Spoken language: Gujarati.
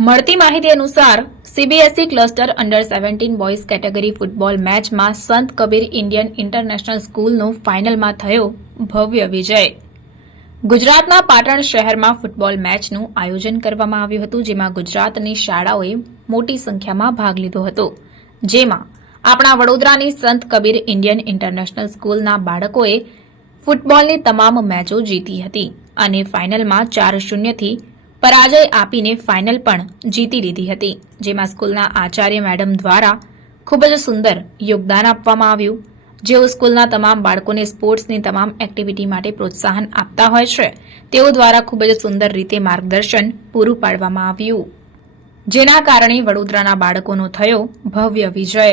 મળતી માહિતી અનુસાર CBSE cluster under seventeen boys category football મેચમાં સંત કબીર ઇન્ડિયન ઇન્ટરનેશનલ સ્કૂલનો ફાઇનલમાં થયો ભવ્ય વિજય. ગુજરાતના પાટણ શહેરમાં ફૂટબોલ મેચનું આયોજન કરવામાં આવ્યું હતું, જેમાં ગુજરાતની શાળાઓએ મોટી સંખ્યામાં ભાગ લીધો હતો. જેમાં આપણા વડોદરાની સંત કબીર ઇન્ડિયન ઇન્ટરનેશનલ સ્કૂલના બાળકોએ ફૂટબોલની તમામ મેચો જીતી હતી અને ફાઇનલમાં ચાર શૂન્યથી પરાજય આપીને ફાઇનલ પણ જીતી લીધી હતી, જેમાં સ્કૂલના આચાર્ય મેડમ દ્વારા ખૂબ જ સુંદર યોગદાન આપવામાં આવ્યું. જેઓ સ્કૂલના તમામ બાળકોને સ્પોર્ટ્સની તમામ એક્ટિવિટી માટે પ્રોત્સાહન આપતા હોય છે, તેઓ દ્વારા ખૂબ જ સુંદર રીતે માર્ગદર્શન પૂરું પાડવામાં આવ્યું. જેના કારણે વડોદરાના બાળકોનો થયો ભવ્ય વિજય.